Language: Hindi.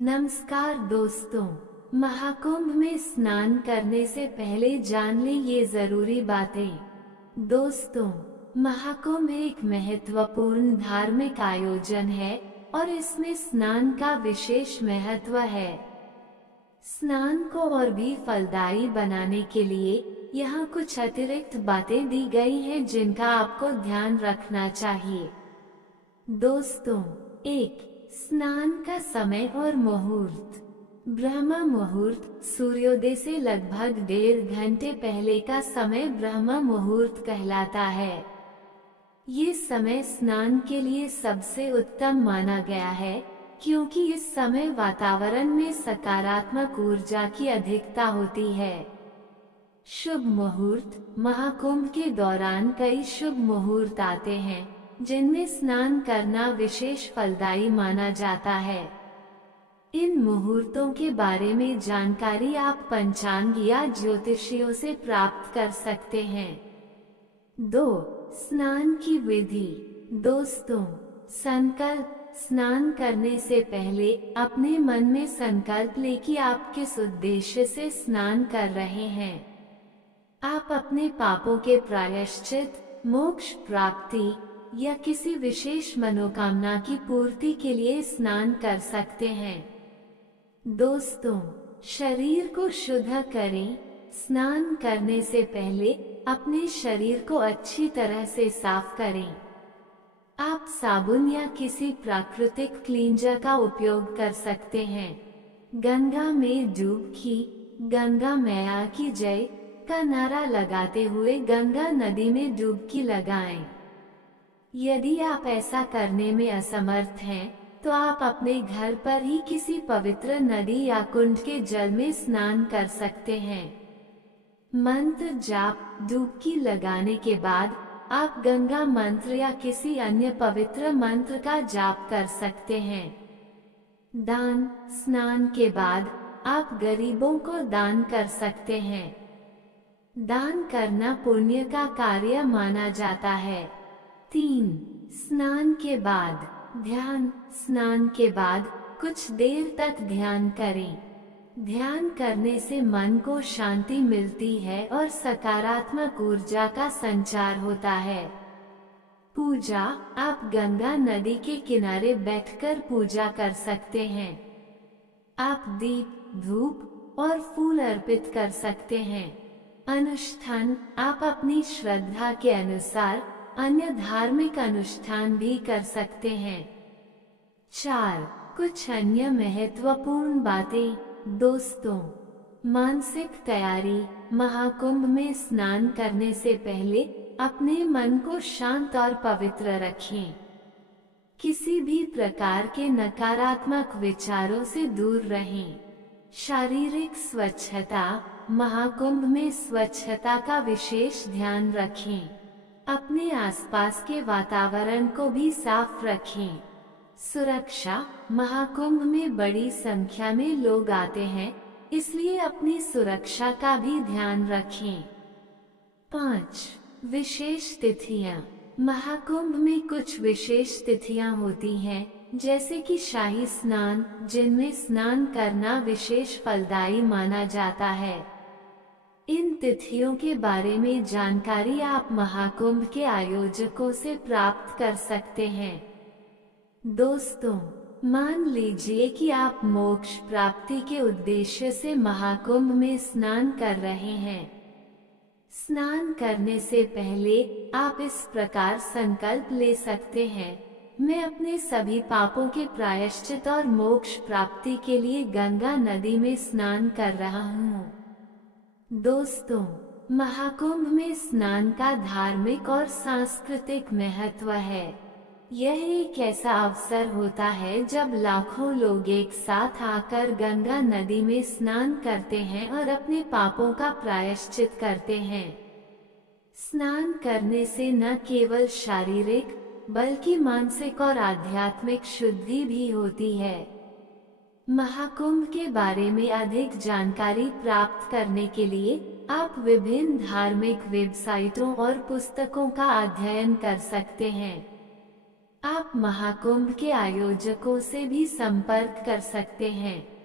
नमस्कार दोस्तों। महाकुंभ में स्नान करने से पहले जान लें ये जरूरी बातें। दोस्तों, महाकुंभ एक महत्वपूर्ण धार्मिक आयोजन है और इसमें स्नान का विशेष महत्व है। स्नान को और भी फलदायी बनाने के लिए यहाँ कुछ अतिरिक्त बातें दी गई हैं जिनका आपको ध्यान रखना चाहिए। दोस्तों, 1. स्नान का समय और मुहूर्त। ब्रह्म मुहूर्त सूर्योदय से लगभग 1.5 घंटे पहले का समय ब्रह्म मुहूर्त कहलाता है। ये समय स्नान के लिए सबसे उत्तम माना गया है क्योंकि इस समय वातावरण में सकारात्मक ऊर्जा की अधिकता होती है। शुभ मुहूर्त। महाकुंभ के दौरान कई शुभ मुहूर्त आते हैं जिनमें स्नान करना विशेष फलदायी माना जाता है। इन मुहूर्तों के बारे में जानकारी आप पंचांग या ज्योतिषियों से प्राप्त कर सकते हैं। 2. स्नान की विधि। दोस्तों, संकल्प। स्नान करने से पहले अपने मन में संकल्प लें कि आप किस उद्देश्य से स्नान कर रहे हैं। आप अपने पापों के प्रायश्चित, मोक्ष प्राप्ति या किसी विशेष मनोकामना की पूर्ति के लिए स्नान कर सकते हैं। दोस्तों, शरीर को शुद्ध करें। स्नान करने से पहले अपने शरीर को अच्छी तरह से साफ करें। आप साबुन या किसी प्राकृतिक क्लींजर का उपयोग कर सकते हैं। गंगा में डुबकी, गंगा मैया की जय का नारा लगाते हुए गंगा नदी में डुबकी लगाएं। यदि आप ऐसा करने में असमर्थ हैं, तो आप अपने घर पर ही किसी पवित्र नदी या कुंड के जल में स्नान कर सकते हैं। मंत्र जाप। डुबकी लगाने के बाद आप गंगा मंत्र या किसी अन्य पवित्र मंत्र का जाप कर सकते हैं। दान। स्नान के बाद आप गरीबों को दान कर सकते हैं। दान करना पुण्य का कार्य माना जाता है। 3. स्नान के बाद ध्यान। स्नान के बाद कुछ देर तक ध्यान करें। ध्यान करने से मन को शांति मिलती है और सकारात्मक ऊर्जा का संचार होता है। पूजा। आप गंगा नदी के किनारे बैठकर पूजा कर सकते हैं। आप दीप, धूप और फूल अर्पित कर सकते हैं। अनुष्ठान। आप अपनी श्रद्धा के अनुसार अन्य धार्मिक अनुष्ठान भी कर सकते हैं। 4. कुछ अन्य महत्वपूर्ण बातें। दोस्तों, मानसिक तैयारी। महाकुंभ में स्नान करने से पहले अपने मन को शांत और पवित्र रखें। किसी भी प्रकार के नकारात्मक विचारों से दूर रहें। शारीरिक स्वच्छता। महाकुंभ में स्वच्छता का विशेष ध्यान रखें। अपने आसपास के वातावरण को भी साफ रखें। सुरक्षा। महाकुंभ में बड़ी संख्या में लोग आते हैं, इसलिए अपनी सुरक्षा का भी ध्यान रखें। 5. विशेष तिथियां। महाकुंभ में कुछ विशेष तिथियां होती हैं, जैसे कि शाही स्नान, जिनमें स्नान करना विशेष फलदायी माना जाता है। इन तिथियों के बारे में जानकारी आप महाकुंभ के आयोजकों से प्राप्त कर सकते हैं। दोस्तों, मान लीजिए कि आप मोक्ष प्राप्ति के उद्देश्य से महाकुंभ में स्नान कर रहे हैं। स्नान करने से पहले आप इस प्रकार संकल्प ले सकते हैं। मैं अपने सभी पापों के प्रायश्चित और मोक्ष प्राप्ति के लिए गंगा नदी में स्नान कर रहा हूँ। दोस्तों, महाकुंभ में स्नान का धार्मिक और सांस्कृतिक महत्व है। यह एक ऐसा अवसर होता है जब लाखों लोग एक साथ आकर गंगा नदी में स्नान करते हैं और अपने पापों का प्रायश्चित करते हैं। स्नान करने से न केवल शारीरिक बल्कि मानसिक और आध्यात्मिक शुद्धि भी होती है। महाकुंभ के बारे में अधिक जानकारी प्राप्त करने के लिए आप विभिन्न धार्मिक वेबसाइटों और पुस्तकों का अध्ययन कर सकते हैं। आप महाकुंभ के आयोजकों से भी संपर्क कर सकते हैं।